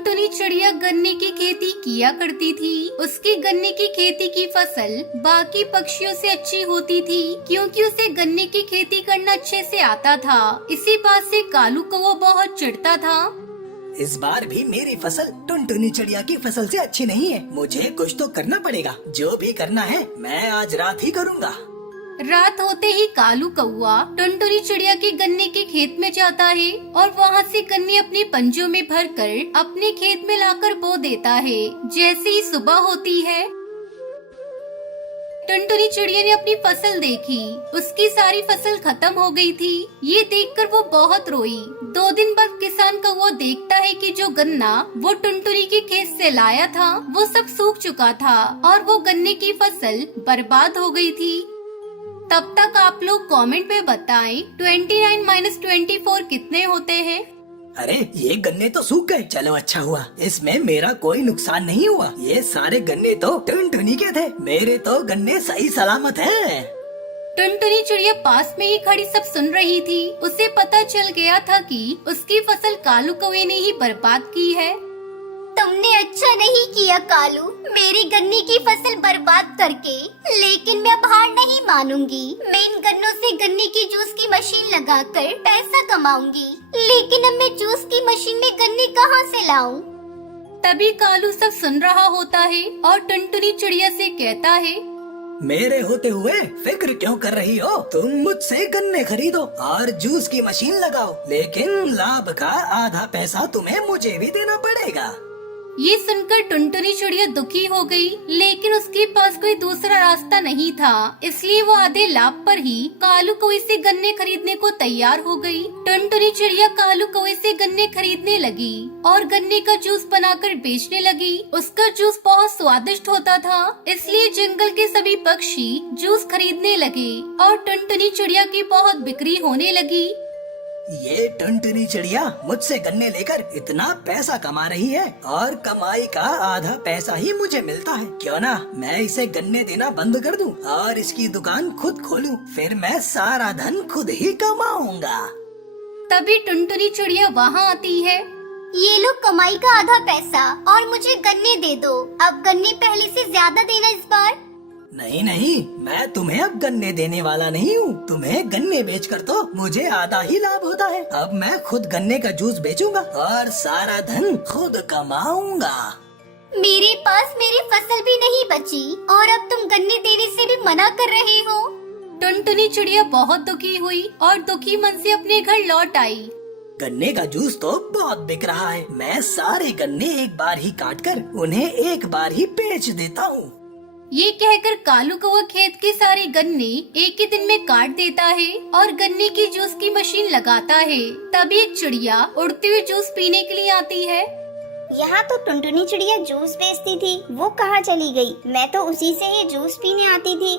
टुनटुनी चिड़िया गन्ने की खेती किया करती थी। उसकी गन्ने की खेती की फसल बाकी पक्षियों से अच्छी होती थी क्योंकि उसे गन्ने की खेती करना अच्छे से आता था। इसी बात से कालू कौवा बहुत चिढ़ता था। इस बार भी मेरी फसल टुनटुनी चिड़िया की फसल से अच्छी नहीं है। मुझे कुछ तो करना पड़ेगा। जो भी करना है मैं आज रात ही करूँगा। रात होते ही कालू कौवा टुनटुनी चिड़िया के गन्ने के खेत में जाता है और वहाँ से गन्ने अपने पंजों में भरकर अपने खेत में लाकर बो देता है। जैसे ही सुबह होती है, टुनटुनी चिड़िया ने अपनी फसल देखी। उसकी सारी फसल खत्म हो गई थी। ये देखकर वो बहुत रोई। 2 दिन बाद किसान कौवा देखता है कि जो गन्ना वो टुनटुनी के खेत से लाया था वो सब सूख चुका था और वो गन्ने की फसल बर्बाद हो गई थी। तब तक आप लोग कमेंट में बताएं 29 - 24 कितने होते हैं। अरे ये गन्ने तो सूख गए। चलो अच्छा हुआ, इसमें मेरा कोई नुकसान नहीं हुआ। ये सारे गन्ने तो टुनटुनी के थे। मेरे तो गन्ने सही सलामत हैं। टुनटुनी चिड़िया पास में ही खड़ी सब सुन रही थी। उसे पता चल गया था कि उसकी फसल कालू कौवे ने ही बर्बाद की है। तुमने अच्छा नहीं किया कालू, मेरी गन्ने की फसल बर्बाद करके। लेकिन मैं अब हार नहीं मानूंगी। मैं इन गन्नों से गन्ने की जूस की मशीन लगाकर पैसा कमाऊंगी। लेकिन अब मैं जूस की मशीन में गन्ने कहाँ से लाऊं? तभी कालू सब सुन रहा होता है और टुनटुनी चिड़िया से कहता है, मेरे होते हुए फिक्र क्यों कर रही हो? तुम मुझसे गन्ने खरीदो और जूस की मशीन लगाओ, लेकिन लाभ का आधा पैसा तुम्हें मुझे भी देना पड़ेगा। ये सुनकर टुनटुनी चिड़िया दुखी हो गई, लेकिन उसके पास कोई दूसरा रास्ता नहीं था। इसलिए वो आधे लाभ पर ही कालू कौवे से गन्ने खरीदने को तैयार हो गई। टुनटुनी चिड़िया कालू कौवे से गन्ने खरीदने लगी और गन्ने का जूस बनाकर बेचने लगी। उसका जूस बहुत स्वादिष्ट होता था, इसलिए जंगल के सभी पक्षी जूस खरीदने लगे और टुनटुनी चिड़िया की बहुत बिक्री होने लगी। ये टुनटुनी चिड़िया मुझसे गन्ने लेकर इतना पैसा कमा रही है और कमाई का आधा पैसा ही मुझे मिलता है। क्यों ना मैं इसे गन्ने देना बंद कर दूं और इसकी दुकान खुद खोलूं, फिर मैं सारा धन खुद ही कमाऊंगा। तभी टुनटुनी चिड़िया वहाँ आती है। ये लो कमाई का आधा पैसा और मुझे गन्ने दे दो। अब गन्ने पहले से ज्यादा देना इस बार। नहीं नहीं, मैं तुम्हें अब गन्ने देने वाला नहीं हूँ। तुम्हें गन्ने बेचकर तो मुझे आधा ही लाभ होता है। अब मैं खुद गन्ने का जूस बेचूंगा और सारा धन खुद कमाऊंगा। मेरे पास मेरी फसल भी नहीं बची और अब तुम गन्ने देने से भी मना कर रहे हो। टुनटुनी चिड़िया बहुत दुखी हुई और दुखी मन से अपने घर लौट आई। गन्ने का जूस तो बहुत बिक रहा है। मैं सारे गन्ने एक बार ही काटकर उन्हें एक बार ही बेच देता हूँ। ये कहकर कालू कौवा खेत के सारे गन्ने एक ही दिन में काट देता है और गन्ने की जूस की मशीन लगाता है। तभी एक चिड़िया उड़ते हुए जूस पीने के लिए आती है। यहाँ तो टुनटुनी चिड़िया जूस बेचती थी, वो कहाँ चली गई? मैं तो उसी से ही जूस पीने आती थी।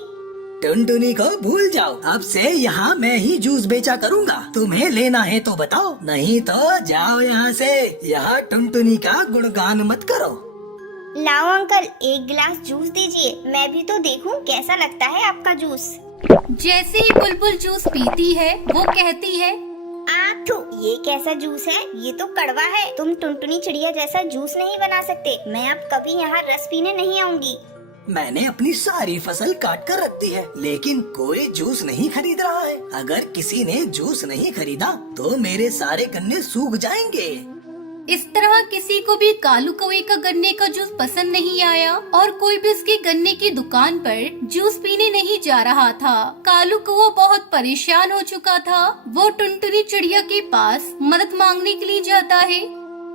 टुनटुनी को भूल जाओ, अब से यहाँ मैं ही जूस बेचा करूँगा। तुम्हें लेना है तो बताओ, नहीं तो जाओ यहाँ से। यहाँ टुनटुनी का गुणगान मत करो। लाओ अंकल, एक गिलास जूस दीजिए, मैं भी तो देखूं कैसा लगता है आपका जूस। जैसे ही बुलबुल जूस पीती है वो कहती है, आठू, ये कैसा जूस है? ये तो कड़वा है। तुम टुनटुनी चिड़िया जैसा जूस नहीं बना सकते। मैं अब कभी यहाँ रस पीने नहीं आऊंगी। मैंने अपनी सारी फसल काट कर रख दी है, लेकिन कोई जूस नहीं खरीद रहा है। अगर किसी ने जूस नहीं खरीदा तो मेरे सारे गन्ने सूख जाएंगे। इस तरह किसी को भी कालू कौवे का गन्ने का जूस पसंद नहीं आया और कोई भी उसकी गन्ने की दुकान पर जूस पीने नहीं जा रहा था। कालू कौवा बहुत परेशान हो चुका था। वो टुनटुनी चिड़िया के पास मदद मांगने के लिए जाता है।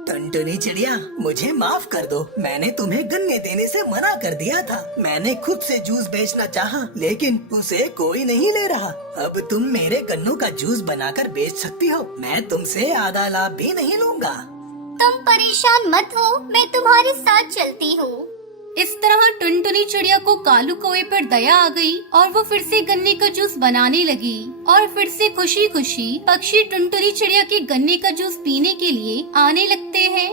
टुनटुनी चिड़िया, मुझे माफ कर दो। मैंने तुम्हें गन्ने देने से मना कर दिया था। मैंने खुद से जूस बेचना चाहा, लेकिन उसे कोई नहीं ले रहा। अब तुम मेरे गन्नों का जूस बनाकर बेच सकती हो। मैं तुमसे आधा लाभ भी नहीं लूँगा। तुम परेशान मत हो, मैं तुम्हारे साथ चलती हूँ। इस तरह टुनटुनी चिड़िया को कालू कौवे पर दया आ गई और वो फिर से गन्ने का जूस बनाने लगी और फिर से खुशी खुशी पक्षी टुनटुनी चिड़िया के गन्ने का जूस पीने के लिए आने लगते हैं।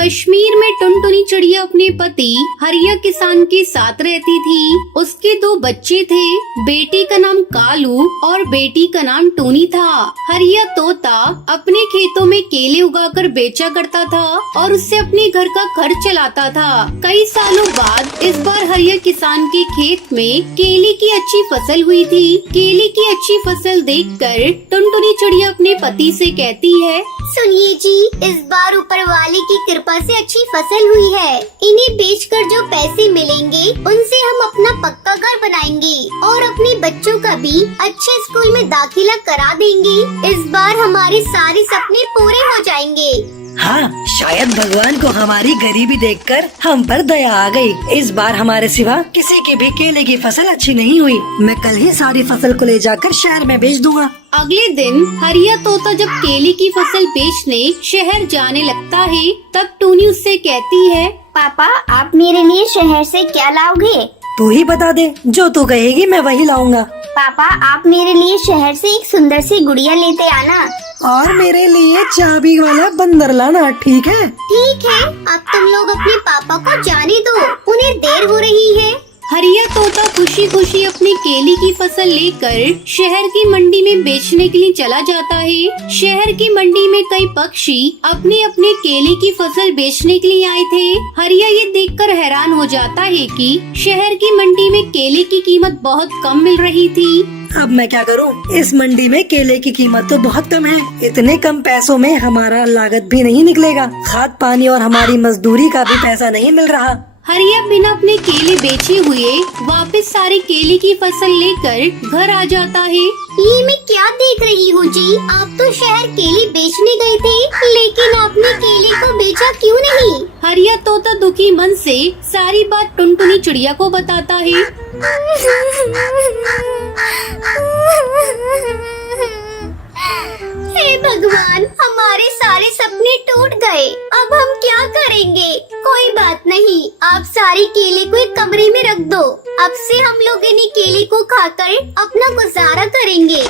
कश्मीर में टुनटुनी चिड़िया अपने पति हरिया किसान के साथ रहती थी। उसके 2 बच्चे थे, बेटे का नाम कालू और बेटी का नाम टूनी था। हरिया तोता अपने खेतों में केले उगाकर बेचा करता था और उससे अपने घर का खर्च चलाता था। कई सालों बाद इस बार हरिया किसान के खेत में केले की अच्छी फसल हुई थी। केले की अच्छी फसल देखकर टुनटुनी चिड़िया अपने पति से कहती है, सुनिए जी, इस बार ऊपर वाले की कृपा से अच्छी फसल हुई है। इन्हें बेचकर जो पैसे मिलेंगे उनसे हम अपना पक्का घर बनाएंगे और अपने बच्चों का भी अच्छे स्कूल में दाखिला करा देंगे। इस बार हमारे सारे सपने पूरे हो जाएंगे। हाँ, शायद भगवान को हमारी गरीबी देखकर हम पर दया आ गई। इस बार हमारे सिवा किसी की भी केले की फसल अच्छी नहीं हुई। मैं कल ही सारी फसल को ले जाकर शहर में बेच दूंगा। अगले दिन हरिया तोता जब केले की फसल बेचने शहर जाने लगता है, तब टूनी उससे कहती है, पापा आप मेरे लिए शहर से क्या लाओगे? तू ही बता दे, जो तू कहेगी मैं वही लाऊंगा। पापा आप मेरे लिए शहर से एक सुंदर सी गुड़िया लेते आना। और मेरे लिए चाबी वाला बंदर लाना, ठीक है? ठीक है, अब तुम लोग अपने पापा को जाने दो, उन्हें देर हो रही है। हरिया तोता खुशी खुशी अपनी केले की फसल लेकर शहर की मंडी में बेचने के लिए चला जाता है। शहर की मंडी में कई पक्षी अपने अपने केले की फसल बेचने के लिए आए थे। हरिया ये देखकर हैरान हो जाता है कि शहर की मंडी में केले की कीमत बहुत कम मिल रही थी। अब मैं क्या करूं? इस मंडी में केले की कीमत तो बहुत कम है। इतने कम पैसों में हमारा लागत भी नहीं निकलेगा। खाद पानी और हमारी मजदूरी का भी पैसा नहीं मिल रहा। हरिया बिना अपने केले बेचे हुए वापस सारे केले की फसल लेकर घर आ जाता है। ये मैं क्या देख रही हूँ जी? आप तो शहर केले बेचने गए थे, लेकिन आपने केले को बेचा क्यों नहीं? हरिया तोता दुखी मन से सारी बात टुनटुनी चिड़िया को बताता है। हे भगवान, हमारे सारे सपने टूट गए। अब हम क्या करेंगे? कोई बात नहीं, आप सारे केले को एक कमरे में रख दो। अब से हम लोग इन्हीं केले को खाकर अपना गुजारा करेंगे।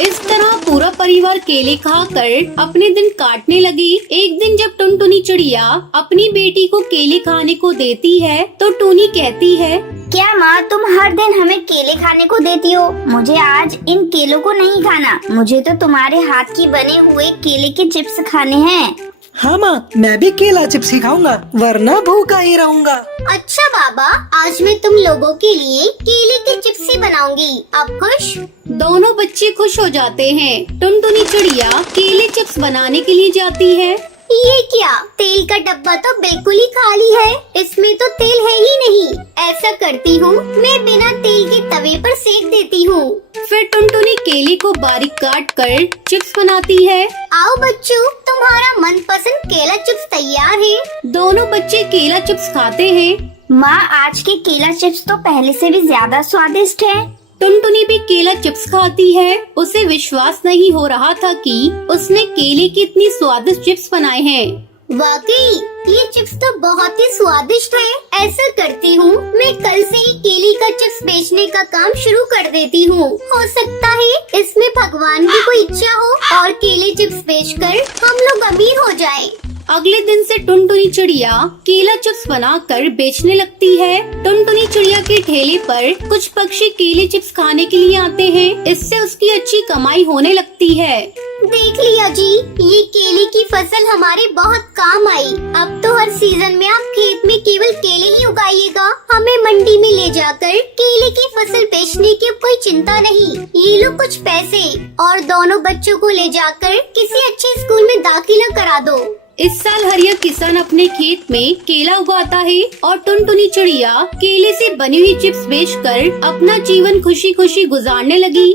इस तरह पूरा परिवार केले खाकर अपने दिन काटने लगी। एक दिन जब टुनटुनी चिड़िया अपनी बेटी को केले खाने को देती है, तो टूनी कहती है, क्या माँ तुम हर दिन हमें केले खाने को देती हो? मुझे आज इन केलों को नहीं खाना। मुझे तो तुम्हारे हाथ की बने हुए केले के चिप्स खाने हैं। हाँ माँ, मैं भी केला चिप्स ही खाऊंगा, वरना भूखा ही रहूंगा। अच्छा बाबा, आज मैं तुम लोगों के लिए केले के चिप्स ही बनाऊंगी। आप खुश? दोनों बच्चे खुश हो जाते हैं। टुनटुनी चिड़िया केले चिप्स बनाने के लिए जाती है। ये क्या? तेल का डब्बा तो बिल्कुल ही खाली है, इसमें तो तेल है ही नहीं। ऐसा करती हूँ, मैं बिना तेल के तवे पर सेक देती हूँ। फिर टुनटुनी केले को बारीक काट कर चिप्स बनाती है। आओ बच्चों, तुम्हारा मनपसंद केला चिप्स तैयार है। दोनों बच्चे केला चिप्स खाते हैं। माँ आज के केला चिप्स तो पहले से भी ज्यादा स्वादिष्ट है। टुनटुनी भी केला चिप्स खाती है। उसे विश्वास नहीं हो रहा था कि उसने केले की इतनी स्वादिष्ट चिप्स बनाए हैं। वाकई ये चिप्स तो बहुत ही स्वादिष्ट है। ऐसा करती हूँ, मैं कल से ही केले का चिप्स बेचने का काम शुरू कर देती हूँ। हो सकता है इसमें भगवान की कोई इच्छा हो और केले चिप्स बेचकर हम लोग अमीर हो जाएं। अगले दिन से टुनटुनी चिड़िया केला चिप्स बनाकर बेचने लगती है। टुनटुनी चिड़िया के ठेले पर कुछ पक्षी केले चिप्स खाने के लिए आते हैं। इससे उसकी अच्छी कमाई होने लगती है। देख लिया जी, ये केले की फसल हमारे बहुत काम आई। अब तो हर सीजन में आप खेत में केवल केले ही उगाइएगा। हमें मंडी में ले जाकर केले की फसल बेचने की कोई चिंता नहीं। ये लो कुछ पैसे और दोनों बच्चों को ले जाकर किसी अच्छे स्कूल में दाखिला करा दो। इस साल हरिया किसान अपने खेत में केला उगाता है और टुनटुनी चिड़िया केले से बनी हुई चिप्स बेचकर अपना जीवन खुशी खुशी गुजारने लगी।